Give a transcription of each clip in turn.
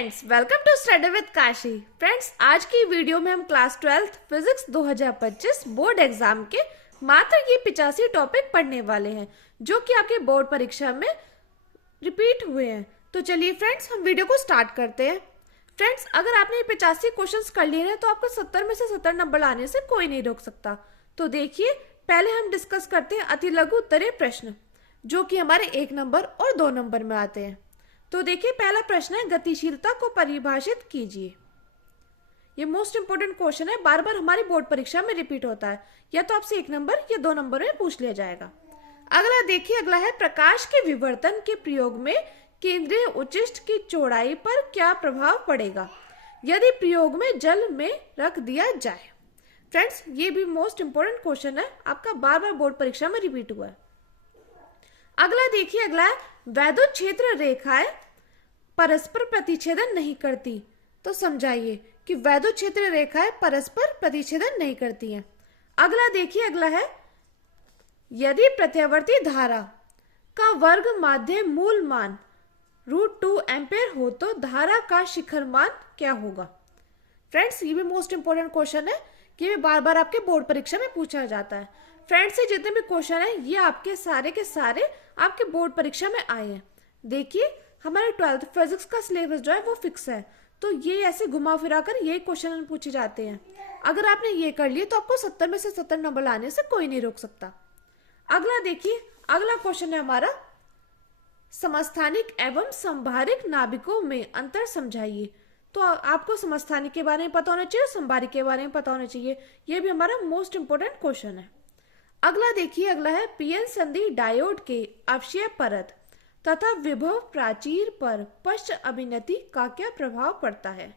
Friends, welcome to study with Kashi. Friends, आज की video में हम क्लास 12 फिजिक्स 2025 बोर्ड एग्जाम के मात्र ये 85 टॉपिक पढ़ने वाले हैं जो कि आपके बोर्ड परीक्षा में रिपीट हुए हैं। तो चलिए फ्रेंड्स, हम वीडियो को स्टार्ट करते हैं। फ्रेंड्स, अगर आपने ये 85 क्वेश्चंस कर लिए हैं तो आपको 70 में से 70 नंबर लाने से कोई नहीं रोक सकता। तो देखिए, पहले हम डिस्कस करते हैं अति लघु उत्तरीय प्रश्न जो कि हमारे 1 नंबर और 2 नंबर में आते हैं। तो देखिए, पहला प्रश्न है, गतिशीलता को परिभाषित कीजिए। ये मोस्ट इंपोर्टेंट क्वेश्चन है, बार बार हमारी बोर्ड परीक्षा में रिपीट होता है। या तो आपसे 1 नंबर या 2 नंबर में पूछ लिया जाएगा। अगला देखिए, अगला है, प्रकाश के विवर्तन के प्रयोग में केंद्रीय उच्चिष्ट की चौड़ाई पर क्या प्रभाव पड़ेगा यदि प्रयोग में जल में रख दिया जाए। फ्रेंड्स, ये भी मोस्ट इंपोर्टेंट क्वेश्चन है, आपका बार बार बोर्ड परीक्षा में रिपीट हुआ है। अगला देखिए, अगला है, वैद्युत क्षेत्र रेखाएं परस्पर प्रतिच्छेदन नहीं करती। तो समझाइए कि वैद्युत क्षेत्र रेखाएं परस्पर प्रतिच्छेदन नहीं करती हैं। अगला देखिए, अगला है, यदि प्रत्यावर्ती धारा का वर्ग माध्य मूल मान √2 एम्पेयर हो तो धारा का शिखर मान क्या होगा। फ्रेंड्स, ये भी मोस्ट इंपोर्टेंट क्वेश्चन है कि ये बार बार आपके बोर्ड परीक्षा में पूछा जाता है। फ्रेंड्स, ये जितने भी क्वेश्चन है ये आपके सारे के सारे आपके बोर्ड परीक्षा में आए हैं। देखिए, हमारे 12th फिजिक्स का सिलेबस जो है वो फिक्स है, तो ये ऐसे घुमा फिरा कर ये क्वेश्चन पूछे जाते हैं। अगर आपने ये कर लिए तो आपको 70 में से 70 नंबर लाने से कोई नहीं रोक सकता। अगला देखिए, अगला क्वेश्चन है हमारा, समस्थानिक एवं संभारिक नाभिकों में अंतर समझाइए। तो आपको समस्थानिक के बारे में पता होना चाहिए, संभारिक के बारे में पता होना चाहिए। ये भी हमारा मोस्ट इंपोर्टेंट क्वेश्चन है। अगला देखिए, अगला है, पीएन संधि डायोड के अवक्षय परत तथा विभव प्राचीर पर पश्च अभिनति का क्या प्रभाव पड़ता है।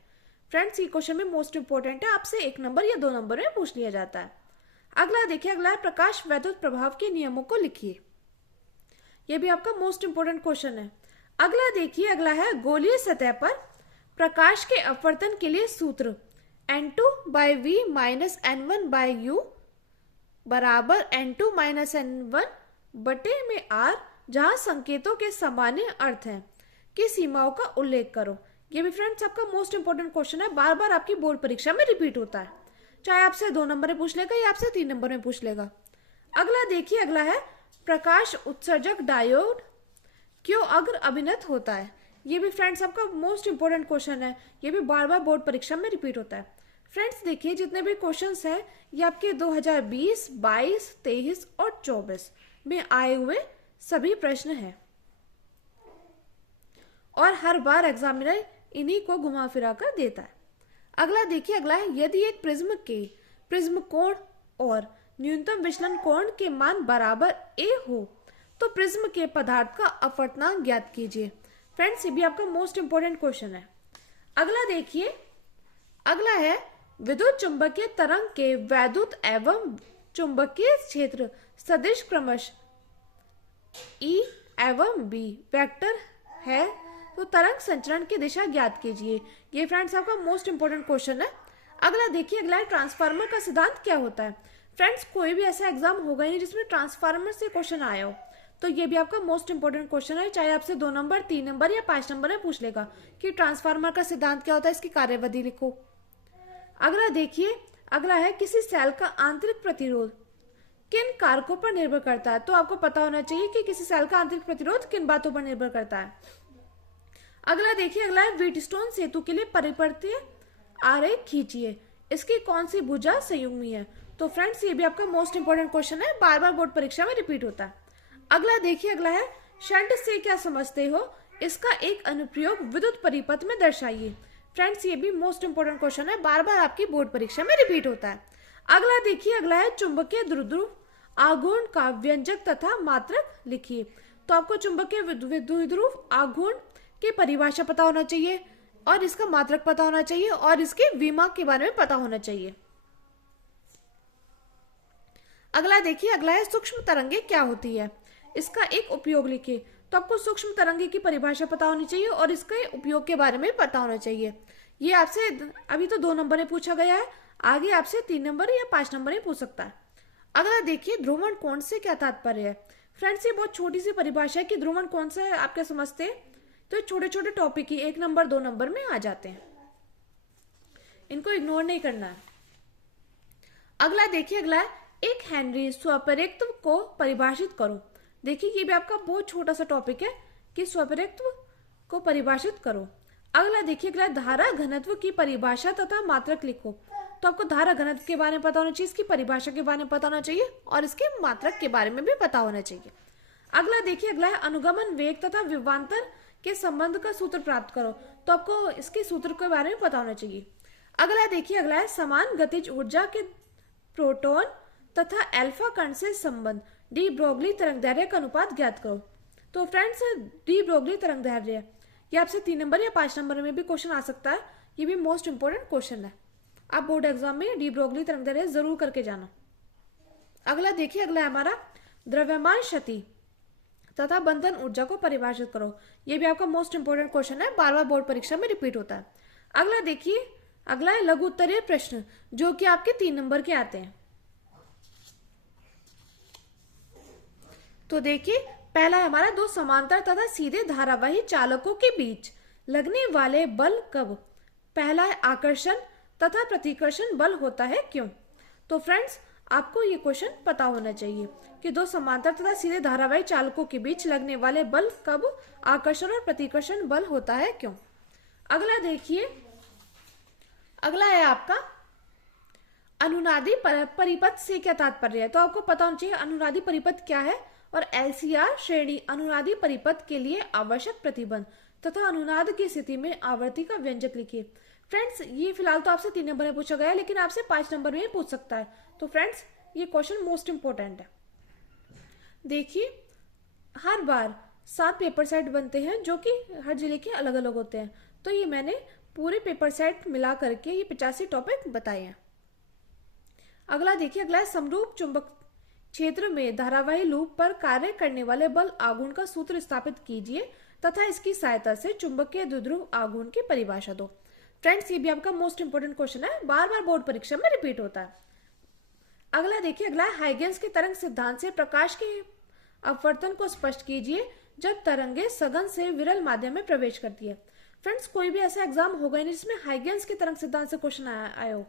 फ्रेंड्स, ये क्वेश्चन में मोस्ट इंपोर्टेंट है, आपसे 1 नंबर या 2 नंबर में पूछ लिया जाता है। अगला देखिए, अगला है, प्रकाश वैद्युत प्रभाव के नियमों को लिखिए। यह भी आपका मोस्ट इंपोर्टेंट क्वेश्चन है। अगला देखिए, अगला है, गोलीय सतह पर प्रकाश के अपवर्तन के लिए सूत्र n2/v - n1/u बराबर n2 - n1 बटे में r, जहां संकेतों के सामान्य अर्थ हैं की सीमाओं का उल्लेख करो। ये भी फ्रेंड्स आपका मोस्ट इंपोर्टेंट क्वेश्चन है, बार बार आपकी बोर्ड परीक्षा में रिपीट होता है, चाहे आपसे 2 नंबर में पूछ लेगा या आपसे 3 नंबर में पूछ लेगा। अगला देखिए, अगला है, प्रकाश उत्सर्जक डायोड क्यों अग्र अभिनत होता है। ये भी फ्रेंड्स आपका मोस्ट इंपोर्टेंट क्वेश्चन है, ये भी बार बार बोर्ड परीक्षा में रिपीट होता है। फ्रेंड्स, देखिए, जितने भी क्वेश्चंस हैं ये आपके 2020, 22, 23 और 24 में आए हुए सभी प्रश्न हैं और हर बार एग्जामिनर इन्हीं को घुमा फिरा कर देता है। अगला देखिए, अगला है, यदि एक प्रिज्म के प्रिज्म कोण और न्यूनतम विचलन कोण के मान बराबर a हो तो प्रिज्म के पदार्थ का अपवर्तनांक ज्ञात कीजिए। फ्रेंड्स, ये भी आपका मोस्ट इंपोर्टेंट क्वेश्चन है। अगला देखिए, अगला है, विद्युत चुंबकीय तरंग के वैद्युत एवं चुंबकीय क्षेत्र सदिश क्रमश E एवं B वेक्टर है तो तरंग संचरण की दिशा ज्ञात कीजिए। ये फ्रेंड्स आपका मोस्ट इंपोर्टेंट क्वेश्चन है। अगला देखिए, अगला है, ट्रांसफार्मर का सिद्धांत क्या होता है। फ्रेंड्स, कोई भी ऐसा एग्जाम होगा ही नहीं जिसमें ट्रांसफार्मर से क्वेश्चन आया हो, तो ये भी आपका मोस्ट इंपोर्टेंट क्वेश्चन है, चाहे आपसे 2 नंबर, 3 नंबर या 5 नंबर में पूछ लेगा कि ट्रांसफार्मर का सिद्धांत क्या होता है, इसकी कार्यविधि लिखो। अगला देखिए, अगला है, किसी सेल का आंतरिक प्रतिरोध किन कारकों पर निर्भर करता है। तो आपको पता होना चाहिए कि किसी सेल का आंतरिक प्रतिरोध किन बातों पर निर्भर करता है। अगला देखिए, अगला है, व्हीटस्टोन सेतु के लिए परिपत्र आरेख खींचिए, इसकी कौन सी भुजा संयुग्मी है। तो फ्रेंड्स, ये भी आपका मोस्ट इंपोर्टेंट क्वेश्चन है, बार बार बोर्ड परीक्षा में रिपीट होता है। अगला देखिए, अगला है, शंट से क्या समझते हो, इसका एक अनुप्रयोग विद्युत परिपथ में दर्शाइए। फ्रेंड्स, ये भी मोस्ट इंपोर्टेंट क्वेश्चन है, बार बार आपकी बोर्ड परीक्षा में रिपीट होता है। अगला देखिए, अगला है, चुंबकीय द्विध्रुव आघूर्ण का व्यंजक तथा मात्रक लिखिए। तो आपको चुंबकीय द्विध्रुव आघूर्ण की परिभाषा पता होना चाहिए और इसका मात्रक पता होना चाहिए और इसके विमा के बारे में पता होना चाहिए। अगला देखिए, अगला है, सूक्ष्म तरंगे क्या होती है, इसका एक उपयोग लिखिए। तो आपको सूक्ष्म तरंगे की परिभाषा पता होनी चाहिए और इसके उपयोग के बारे में पता होना चाहिए। ये आपसे अभी तो 2 नंबर में पूछा गया है, आगे आपसे 3 नंबर या 5 नंबर में पूछ सकता है। अगला देखिए, ध्रुवण कोण से क्या तात्पर्य है। फ्रेंड्स, ये बहुत छोटी सी परिभाषा है कि ध्रुवण कोण से आप क्या समझते हैं। तो छोटे छोटे टॉपिक ही 1 नंबर 2 नंबर में आ जाते हैं, इनको इग्नोर नहीं करना है। अगला देखिए, अगला है एक हेनरी स्वपरिक्त्व को परिभाषित करो। देखिए ये भी आपका बहुत छोटा सा टॉपिक है कि स्वपरिक्त्व को परिभाषित करो। अगला देखिए, अगला धारा घनत्व की परिभाषा तथा मात्रक लिखो। तो आपको धारा घनत्व के बारे में पता होना चाहिए, इसकी परिभाषा के बारे में पता होना चाहिए और इसके मात्रक के बारे में भी पता होना चाहिए। अगला देखिए, अगला है अनुगमन वेग तथा विभवांतर के संबंध का सूत्र प्राप्त करो। तो आपको इसके सूत्र के बारे में पता होना चाहिए। अगला देखिए, अगला है समान गतिज ऊर्जा के प्रोटॉन तथा अल्फा कण से संबंध डी ब्रोगली तरंगदैर्घ्य का अनुपात ज्ञात करो। तो फ्रेंड्स, डी ब्रोगली तरंगदैर्घ्य ये आपसे 3 नंबर या 5 नंबर में भी क्वेश्चन आ सकता है। ये भी मोस्ट इंपोर्टेंट क्वेश्चन है, आप बोर्ड एग्जाम में डी ब्रोगली तरंगदैर्घ्य जरूर करके जाना। अगला देखिए, अगला है हमारा द्रव्यमान क्षति तथा बंधन ऊर्जा को परिभाषित करो। ये भी आपका मोस्ट इंपोर्टेंट क्वेश्चन है, बार बार बोर्ड परीक्षा में रिपीट होता है। अगला देखिए, अगला है लघु उत्तरीय प्रश्न जो कि आपके 3 नंबर के आते हैं। तो देखिए, पहला है हमारा दो समांतर तथा सीधे धारावाही चालकों के बीच लगने वाले बल कब। पहला है आकर्षण तथा प्रतिकर्षण बल होता है क्यों। तो फ्रेंड्स, आपको ये क्वेश्चन पता होना चाहिए कि दो समांतर तथा सीधे धारावाही चालकों के बीच लगने वाले बल कब, आकर्षण और प्रतिकर्षण बल होता है क्यों। अगला देखिए, अगला है आपका अनुनादी परिपथ से क्या तात्पर्य है। तो आपको पता होना चाहिए अनुनादी परिपथ क्या है और एलसीआर श्रेणी अनुनादी परिपथ के लिए आवश्यक प्रतिबंध तथा अनुनाद की स्थिति में आवर्ती का व्यंजक लिखिए। फ्रेंड्स, ये फिलहाल तो आपसे 3 नंबर में पूछा गया है, लेकिन आपसे 5 नंबर में ही पूछ सकता है। तो फ्रेंड्स, ये क्वेश्चन मोस्ट इंपोर्टेंट है। देखिए, हर बार 7 पेपर सेट बनते हैं जो कि हर जिले के अलग अलग होते हैं। तो ये मैंने पूरे पेपर सेट मिला करके ये 85 टॉपिक बताए हैं। अगला देखिए, अगला है समरूप चुंबक क्षेत्र में धारावाही लूप पर कार्य करने वाले बल आघूर्ण का सूत्र स्थापित कीजिए तथा इसकी सहायता से चुंबकीय द्विध्रुव आघूर्ण की परिभाषा दो। फ्रेंड्स, ये भी आपका मोस्ट इंपोर्टेंट क्वेश्चन है, बार बार बोर्ड परीक्षा में रिपीट होता है। अगला देखिए, अगला है हाइगेंस के तरंग सिद्धांत से प्रकाश के अपवर्तन को स्पष्ट कीजिए जब तरंगे सघन से विरल माध्यम में प्रवेश करती है। फ्रेंड्स, कोई भी ऐसा एग्जाम होगा नहीं जिसमें हाइगेंस के तरंग सिद्धांत से क्वेश्चन आया हो।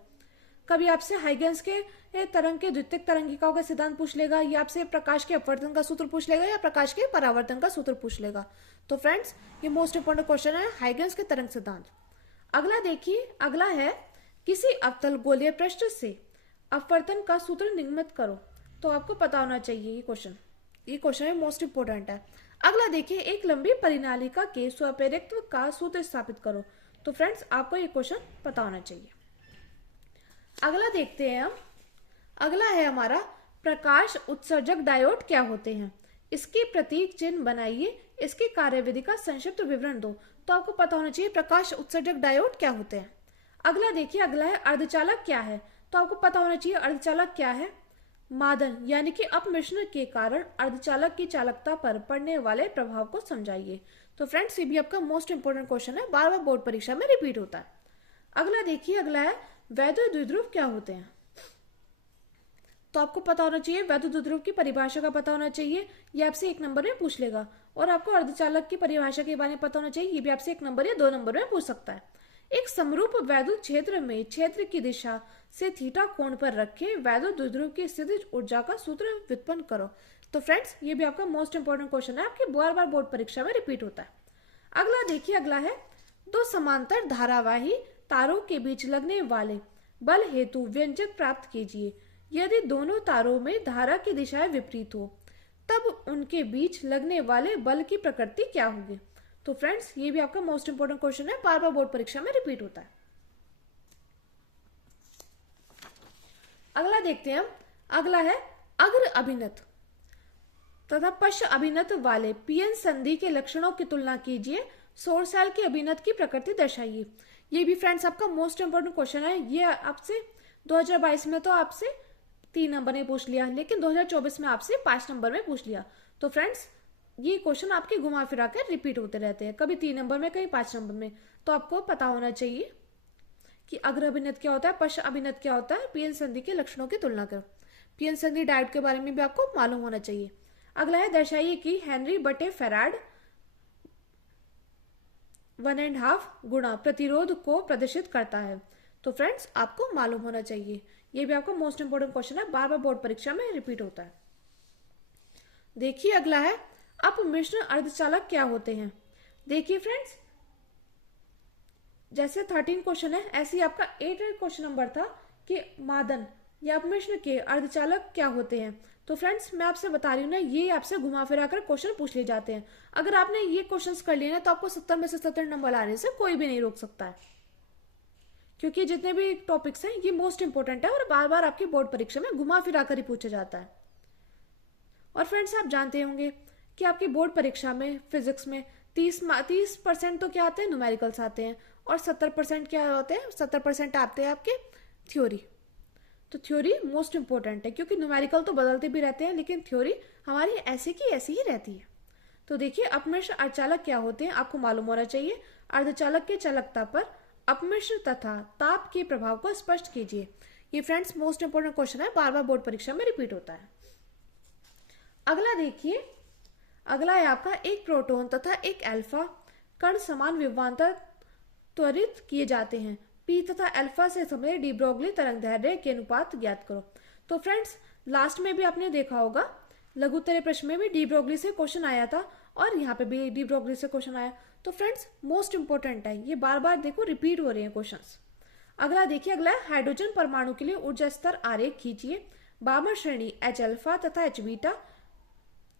कभी आपसे हाइगेंस के तरंग के द्वितीयक तरंगिकाओं का सिद्धांत पूछ लेगा, या आपसे प्रकाश के अपवर्तन का सूत्र पूछ लेगा, या प्रकाश के परावर्तन का सूत्र पूछ लेगा। तो फ्रेंड्स, ये मोस्ट इंपोर्टेंट क्वेश्चन है, हाइगेंस के तरंग सिद्धांत। अगला देखिए, अगला है किसी अवतल गोलीय पृष्ठ से अपवर्तन का सूत्र निगमित करो। तो आपको पता होना चाहिए ये क्वेश्चन मोस्ट इंपोर्टेंट है। अगला देखिए, एक लंबी परिनालिका के स्वप्रेरित्व का सूत्र स्थापित करो। तो फ्रेंड्स, आपको ये क्वेश्चन पता होना चाहिए। अगला देखते हैं हम, अगला है हमारा प्रकाश उत्सर्जक डायोड क्या होते हैं, इसके प्रतीक चिन्ह बनाइए, इसकी कार्यविधि का संक्षिप्त विवरण दो। तो आपको पता होना चाहिए प्रकाश उत्सर्जक डायोड क्या होते हैं। अगला देखिए, अगला है अर्धचालक क्या है। तो आपको पता होना चाहिए अर्धचालक क्या है। मादन यानी कि अपमिश्रण के कारण अर्धचालक की चालकता पर पड़ने वाले प्रभाव को समझाइए। तो फ्रेंड्स, ये भी आपका मोस्ट इंपोर्टेंट क्वेश्चन है, बार बार बोर्ड परीक्षा में रिपीट होता है। अगला देखिए, अगला है वैद्युत द्विध्रुव क्या होते हैं। तो आपको पता होना चाहिए वैद्युत द्विध्रुव की परिभाषा का पता होना चाहिए, ये आपसे 1 नंबर में पूछ लेगा। और आपको अर्धचालक की परिभाषा के बारे में पता होना चाहिए, ये भी आपसे 1 नंबर या 2 नंबर में पूछ सकता है। एक समरूप वैद्युत क्षेत्र में क्षेत्र की दिशा से थीटा कोण पर रखे वैद्युत द्विध्रुव की स्थितिज ऊर्जा का सूत्र व्युत्पन्न करो। तो फ्रेंड्स, ये भी आपका मोस्ट इंपोर्टेंट क्वेश्चन है, आपके बार बार बोर्ड परीक्षा में रिपीट होता है। अगला देखिए, अगला है दो समांतर धारावाही तारों के बीच लगने वाले बल हेतु व्यंजक प्राप्त कीजिए। यदि दोनों तारों में धारा की दिशाएं विपरीत हो तब उनके बीच लगने वाले बल की प्रकृति क्या होगी। तो फ्रेंड्स, ये भी आपका मोस्ट इंपोर्टेंट क्वेश्चन है, बार बार बोर्ड परीक्षा में रिपीट होता है। अगला देखते हैं हम, अगला है अग्र अभिनत तथा पश्च अभिनत वाले पीएन संधि के लक्षणों की तुलना कीजिए, सौर सेल के अभिनत की प्रकृति दर्शाइए। ये भी फ्रेंड्स आपका मोस्ट इंपोर्टेंट क्वेश्चन है, ये आपसे 2022 में तो आपसे 3 नंबर में पूछ लिया, लेकिन 2024 में आपसे 5 नंबर में पूछ लिया। तो फ्रेंड्स, ये क्वेश्चन आपके घुमा फिरा कर रिपीट होते रहते हैं, कभी 3 नंबर में, कभी 5 नंबर में। तो आपको पता होना चाहिए कि अग्र अभिनत क्या होता है, पश्च अभिनत क्या होता है, पीएन संधि के लक्षणों की तुलना करो। पीएन संधि डायोड के बारे में भी आपको मालूम होना चाहिए। अगला है दर्शाइए कि हेनरी बटे फैराड 1.5 गुणा प्रतिरोध को प्रदर्शित करता है। तो फ्रेंड्स आपको मालूम होना चाहिए, ये भी आपका मोस्ट इंपोर्टेंट क्वेश्चन है, बार बार बोर्ड परीक्षा में रिपीट होता है। देखिए अगला है अपमिश्र अर्धचालक क्या होते हैं। देखिए फ्रेंड्स, जैसे 13 क्वेश्चन है ऐसे ही आपका 8 क्वेश्चन नंबर था कि मादन या अपमिश्र के अर्धचालक क्या होते हैं। तो फ्रेंड्स मैं आपसे बता रही हूँ ना, ये आपसे घुमा फिरा कर क्वेश्चन पूछ लिए जाते हैं। अगर आपने ये क्वेश्चंस कर लिए ना तो आपको 70 में से 70 नंबर लाने से कोई भी नहीं रोक सकता है, क्योंकि जितने भी टॉपिक्स हैं ये मोस्ट इंपोर्टेंट है और बार बार आपकी बोर्ड परीक्षा में घुमा फिरा कर ही पूछा जाता है। और फ्रेंड्स आप जानते होंगे कि आपकी बोर्ड परीक्षा में फिजिक्स में 30% तो क्या आते हैं, न्यूमेरिकल्स आते हैं, और 70% क्या होते हैं, 70% आते हैं आपके थ्योरी। तो थ्योरी मोस्ट इंपॉर्टेंट है, क्योंकि न्यूमेरिकल तो बदलते भी रहते हैं लेकिन थ्योरी हमारी ऐसे की ऐसी ही रहती है। तो देखिए अपमिश्र अर्धचालक क्या होते हैं आपको मालूम होना चाहिए। अर्धचालक के चालकता पर अपमिश्र तथा ताप के प्रभाव को स्पष्ट कीजिए। ये फ्रेंड्स मोस्ट इंपोर्टेंट क्वेश्चन है, बार बार बोर्ड परीक्षा में रिपीट होता है। अगला देखिए, अगला है आपका एक प्रोटॉन तथा एक अल्फा कण समान विभवांतर त्वरित किए जाते हैं। पी तथा अल्फा से संबंधित डी ब्रोगली तरंगदैर्ध्य के अनुपात ज्ञात करो। तो फ्रेंड्स लास्ट में भी आपने देखा होगा, लघुत्तरीय प्रश्न में भी डी ब्रोगली से क्वेश्चन आया था और यहाँ पे भी डी ब्रोगली से क्वेश्चन आया। तो फ्रेंड्स मोस्ट इंपोर्टेंट है, ये बार बार देखो रिपीट हो रहे हैं क्वेश्चंस। अगला देखिए, अगला है हाइड्रोजन परमाणु के लिए ऊर्जा स्तर आरेख खींचिए। बामर श्रेणी एच अल्फा तथा एच बीटा।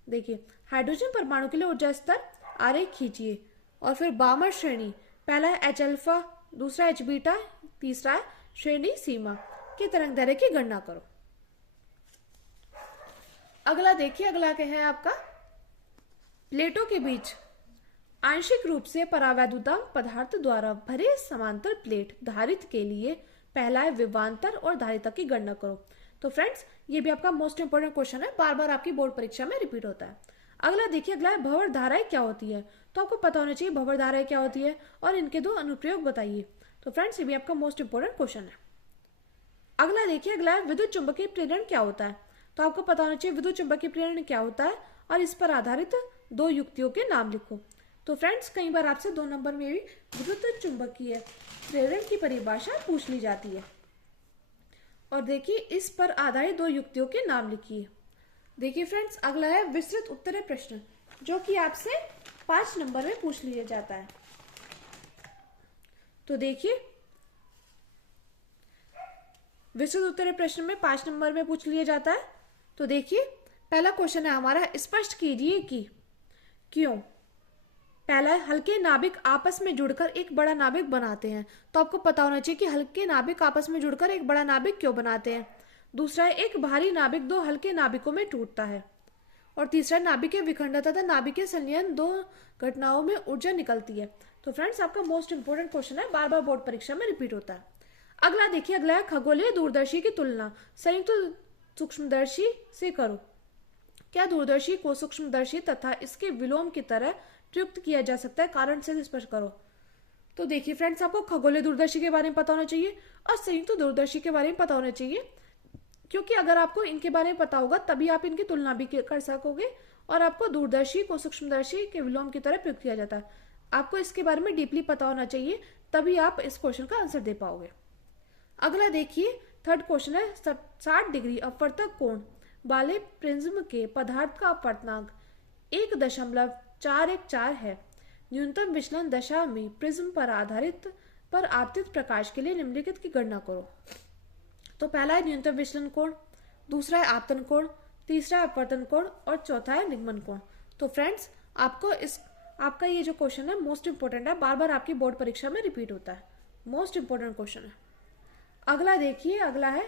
देखिए हाइड्रोजन परमाणु के लिए ऊर्जा स्तर आरेख खींचिए और फिर बामर श्रेणी, पहला है एच अल्फा, दूसरा एच बीटा, तीसरा है श्रेणी सीमा की तरंगदैर्ध्य की गणना करो। अगला देखिए, अगला क्या है आपका, प्लेटों के बीच आंशिक रूप से परावैद्युतांक पदार्थ द्वारा भरे समांतर प्लेट धारित के लिए पहला है विभवांतर और धारिता की गणना करो। तो फ्रेंड्स ये भी आपका मोस्ट इंपोर्टेंट क्वेश्चन है, बार बार आपकी बोर्ड परीक्षा में रिपीट होता है। अगला देखिए, अगला है भंवर धाराएं क्या होती है। तो आपको पता होना चाहिए भंवर धाराएं क्या होती है और इनके दो अनुप्रयोग बताइए। तो फ्रेंड्स ये भी आपका मोस्ट इंपोर्टेंट क्वेश्चन है। अगला देखिए, अगला है विद्युत चुंबकीय प्रेरण क्या होता है। तो आपको पता होना चाहिए विद्युत चुंबकीय प्रेरण क्या होता है और इस पर आधारित दो युक्तियों के नाम लिखो। तो फ्रेंड्स कई बार आपसे 2 नंबर में भी विद्युत चुंबकीय प्रेरण की परिभाषा पूछ ली जाती है। और देखिए इस पर आधारित 2 युक्तियों के नाम लिखिए। देखिए फ्रेंड्स अगला है विस्तृत उत्तरीय प्रश्न, जो कि आपसे 5 नंबर में पूछ लिया जाता है। तो देखिए विस्तृत उत्तरीय प्रश्न में 5 नंबर में पूछ लिया जाता है। तो देखिए पहला क्वेश्चन है हमारा, स्पष्ट कीजिए कि क्यों। पहला है हल्के नाभिक आपस में जुड़कर एक बड़ा नाभिक बनाते हैं। तो आपको पता होना चाहिए कि हल्के नाभिक आपस में जुड़कर एक बड़ा नाभिक क्यों बनाते हैं। दूसरा है एक भारी नाभिक 2 हल्के नाभिकों में टूटता है। और तीसरा नाभिक के विखंडन तथा नाभिक के संलयन 2 घटनाओं में ऊर्जा निकलती है। तो फ्रेंड्स आपका मोस्ट इंपोर्टेंट क्वेश्चन है, बार बार बोर्ड परीक्षा में रिपीट होता है। अगला देखिए, अगला है खगोलीय दूरदर्शी की तुलना संयुक्त सूक्ष्मदर्शी से करो। क्या दूरदर्शी को सूक्ष्मदर्शी तथा इसके विलोम की तरह प्रयुक्त किया जा सकता है, कारण से स्पष्ट करो। तो देखिए फ्रेंड्स आपको खगोलीय दूरदर्शी के बारे में पता होना चाहिए और संयुक्त दूरदर्शी के बारे में पता होना चाहिए, क्योंकि अगर आपको इनके बारे में पता होगा तभी आप इनकी तुलना भी कर सकोगे। और आपको दूरदर्शी को सूक्ष्मदर्शी के विलोम की तरह प्रयुक्त किया जाता है, आपको इसके बारे में डीपली पता होना चाहिए, तभी आप इस क्वेश्चन का आंसर दे पाओगे। अगला देखिए, थर्ड क्वेश्चन है 60 डिग्री अपवर्तक कोण वाले प्रिज्म के पदार्थ का अपवर्तनांक 1.414 है। न्यूनतम विचलन दशा में प्रिज्म पर आपतित प्रकाश के लिए निम्नलिखित की गणना करो। तो पहला है न्यूनतम विचलन कोण, दूसरा है आपतन कोण, तीसरा है अपवर्तन कोण और चौथा है निगमन कोण। तो फ्रेंड्स आपका ये जो क्वेश्चन है मोस्ट इंपोर्टेंट है, बार बार आपकी बोर्ड परीक्षा में रिपीट होता है, मोस्ट इंपोर्टेंट क्वेश्चन है। अगला देखिए, अगला है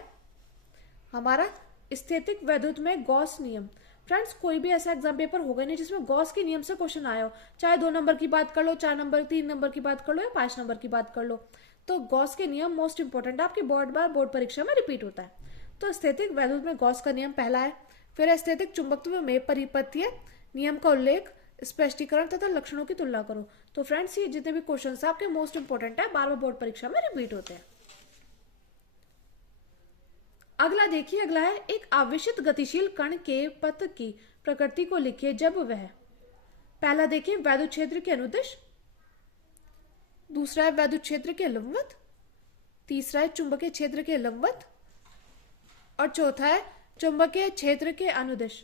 हमारा स्थैतिक वैद्युत में गॉस नियम। फ्रेंड्स कोई भी ऐसा एग्जाम पेपर होगा नहीं जिसमें गॉस के नियम से क्वेश्चन आया हो, चाहे 2 नंबर की बात कर लो, 4 नंबर 3 नंबर की बात कर लो या 5 नंबर की बात कर लो। तो गॉस के नियम मोस्ट इंपोर्टेंट है, आपकी बार बोर्ड परीक्षा में रिपीट होता है। तो स्थैतिक वैद्युत में गॉस का नियम पहला है। फिर स्थैतिक चुंबकत्व में परिपथीय नियम का उल्लेख, स्पष्टीकरण तथा लक्षणों की तुलना करो। तो फ्रेंड्स ये जितने भी क्वेश्चन है आपके मोस्ट इंपोर्टेंट है, बार बार बोर्ड परीक्षा में रिपीट होते हैं। अगला देखिए, अगला है एक आवेशित गतिशील कण के पथ की प्रकृति को लिखिए जब वह, पहला देखिए वैद्युत क्षेत्र के अनुदिश दूसरा है वैद्युत क्षेत्र के लंबवत, तीसरा है चुंबकीय क्षेत्र के लंबवत और चौथा है चुंबकीय क्षेत्र के अनुदिश।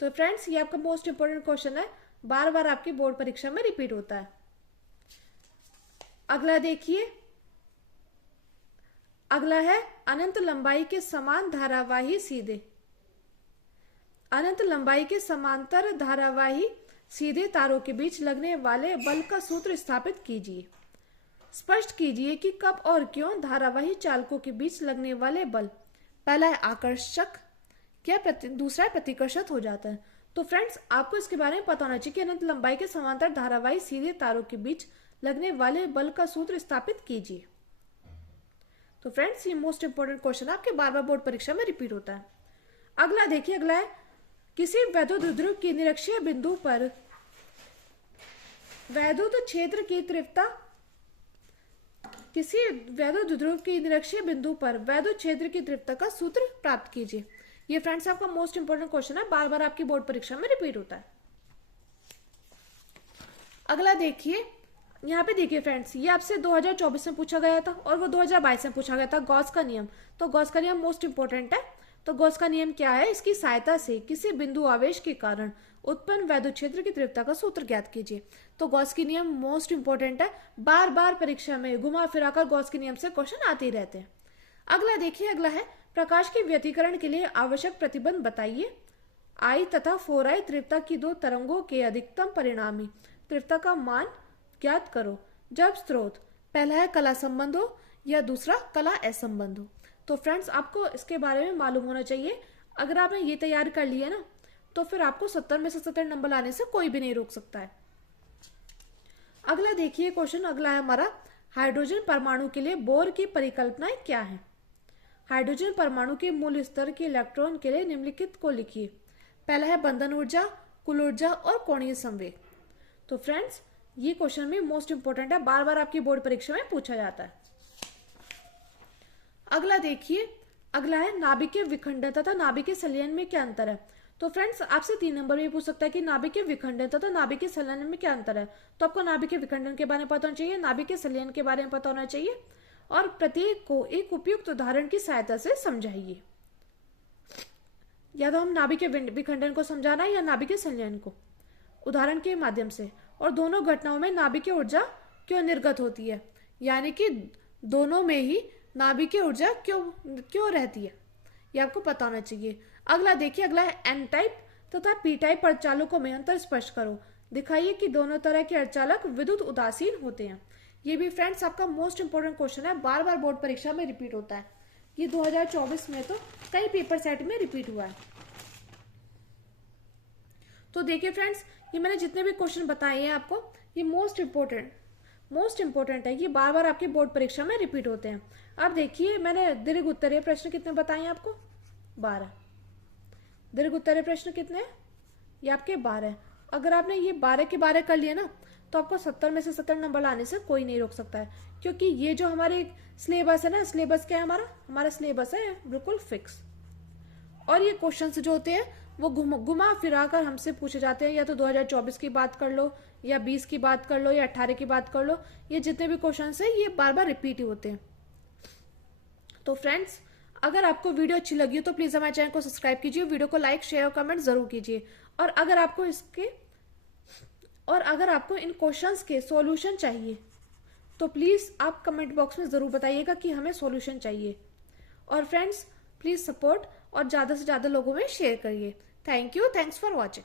तो फ्रेंड्स ये आपका मोस्ट इंपोर्टेंट क्वेश्चन है, बार बार आपकी बोर्ड परीक्षा में रिपीट होता है। अगला देखिए, अगला है अनंत लंबाई के समान धारावाही सीधे, अनंत लंबाई के समांतर धारावाही सीधे तारों के बीच लगने वाले बल का सूत्र स्थापित कीजिए। स्पष्ट कीजिए कि कब और क्यों धारावाही चालकों के बीच लगने वाले बल, पहला है आकर्षक, क्या दूसरा है प्रतिकर्षक हो जाता है। तो फ्रेंड्स आपको इसके बारे में पता होना चाहिए कि अनंत लंबाई के समांतर धारावाही सीधे तारों के बीच लगने वाले बल का सूत्र स्थापित कीजिए। तो फ्रेंड्स ये मोस्ट इंपोर्टेंट क्वेश्चन आपके बार बार बोर्ड परीक्षा में रिपीट होता है। अगला देखिए, अगला है किसी वैद्युत ध्रुव की निरक्षीय बिंदु पर वैद्युत क्षेत्र की तीव्रता, किसी वैद्युत ध्रुव की निरक्षीय बिंदु पर वैद्युत क्षेत्र की तीव्रता का सूत्र प्राप्त कीजिए। ये फ्रेंड्स आपका मोस्ट इंपोर्टेंट क्वेश्चन है, बार बार आपकी बोर्ड परीक्षा में रिपीट होता है। अगला देखिए, यहाँ पे देखिए फ्रेंड्स, ये आपसे 2024 में पूछा गया था और वो 2022 में पूछा गया था, गॉस का नियम। तो गॉस का नियम मोस्ट इंपोर्टेंट है। तो गॉस का नियम क्या है, इसकी सहायता से किसी बिंदु आवेश के कारण उत्पन्न वैद्युत क्षेत्र की तीव्रता का सूत्र ज्ञात कीजिए। तो गॉस की नियम मोस्ट इंपोर्टेंट है, बार बार परीक्षा में घुमा फिराकर गॉस के नियम से क्वेश्चन आते ही रहते हैं। अगला देखिए, अगला है प्रकाश के व्यतिकरण के लिए आवश्यक प्रतिबंध बताइए। आई तथा 4i तीव्रता की दो तरंगों के अधिकतम परिणामी तीव्रता का मान ज्ञात करो जब स्रोत पहला है कला संबंध हो या दूसरा कला असंबंध हो। तो फ्रेंड्स आपको इसके बारे में मालूम होना चाहिए। अगर आपने ये तैयार कर लिया ना तो फिर आपको 70 में से 70 नंबर लाने से कोई भी नहीं रोक सकता है। अगला देखिए क्वेश्चन, अगला है हमारा हाइड्रोजन परमाणु के लिए बोर की परिकल्पनाएं क्या है। हाइड्रोजन परमाणु के मूल स्तर के इलेक्ट्रॉन के लिए निम्नलिखित को लिखिए। पहला है बंधन ऊर्जा, कुल ऊर्जा और कोणीय संवेग। तो फ्रेंड्स ये क्वेश्चन भी मोस्ट इंपोर्टेंट है, बार बार आपकी बोर्ड परीक्षा में पूछा जाता है। अगला देखिए, अगला है नाभिकीय विखंडन तथा नाभिकीय संलयन में क्या अंतर है। तो फ्रेंड्स आपसे 3 नंबर में पूछ सकता है कि नाभिकीय विखंडन तथा नाभिकीय संलयन में क्या अंतर है। तो आपको नाभिकीय विखंडन के बारे में पता होना चाहिए, नाभिकीय संलयन के बारे में पता होना चाहिए और प्रत्येक को एक उपयुक्त उदाहरण की सहायता से समझाइए। या तो हम नाभिकीय विखंडन को समझाना है या नाभिकीय संलयन को उदाहरण के माध्यम से, और दोनों घटनाओं में नाभिकीय ऊर्जा क्यों निर्गत होती है, यानी कि दोनों में ही नाभिकीय ऊर्जा क्यों रहती है, ये आपको पता होना चाहिए। अगला देखिए, अगला है एन टाइप तथा पी टाइप अर्धचालकों में अंतर स्पष्ट करो। दिखाइए कि दोनों तरह के अर्धचालक विद्युत उदासीन होते हैं। ये भी फ्रेंड्स आपका मोस्ट इंपोर्टेंट क्वेश्चन है, बार बार बोर्ड परीक्षा में रिपीट होता है। ये 2024 में तो कई पेपर सेट में रिपीट हुआ है। तो देखिए फ्रेंड्स, ये मैंने जितने भी क्वेश्चन बताए हैं आपको, ये मोस्ट इंपोर्टेंट है, ये बार बार आपकी बोर्ड परीक्षा में रिपीट होते हैं। अब देखिए, मैंने दीर्घ उत्तरीय प्रश्न कितने बताए हैं आपको, 12। दीर्घ उत्तरीय प्रश्न कितने हैं, ये आपके 12। अगर आपने ये 12 के 12 कर लिए ना तो आपको 70 में से 70 नंबर लाने से कोई नहीं रोक सकता है, क्योंकि ये जो हमारे सिलेबस है ना, सिलेबस क्या है हमारा सिलेबस है बिल्कुल फिक्स। और ये क्वेश्चंस जो होते हैं वो घुमा फिरा कर हमसे पूछे जाते हैं, या तो 2024 की बात कर लो या 20 की बात कर लो या 18 की बात कर लो, ये जितने भी क्वेश्चंस हैं ये बार बार रिपीट ही होते हैं। तो फ्रेंड्स अगर आपको वीडियो अच्छी लगी हो तो प्लीज हमारे चैनल को सब्सक्राइब कीजिए, वीडियो को लाइक शेयर और कमेंट जरूर कीजिए। और अगर आपको इन क्वेश्चंस के सॉल्यूशन चाहिए तो प्लीज आप कमेंट बॉक्स में जरूर बताइएगा कि हमें सॉल्यूशन चाहिए। और फ्रेंड्स प्लीज सपोर्ट और ज्यादा से ज्यादा लोगों में शेयर करिए। Thank you, thanks for watching.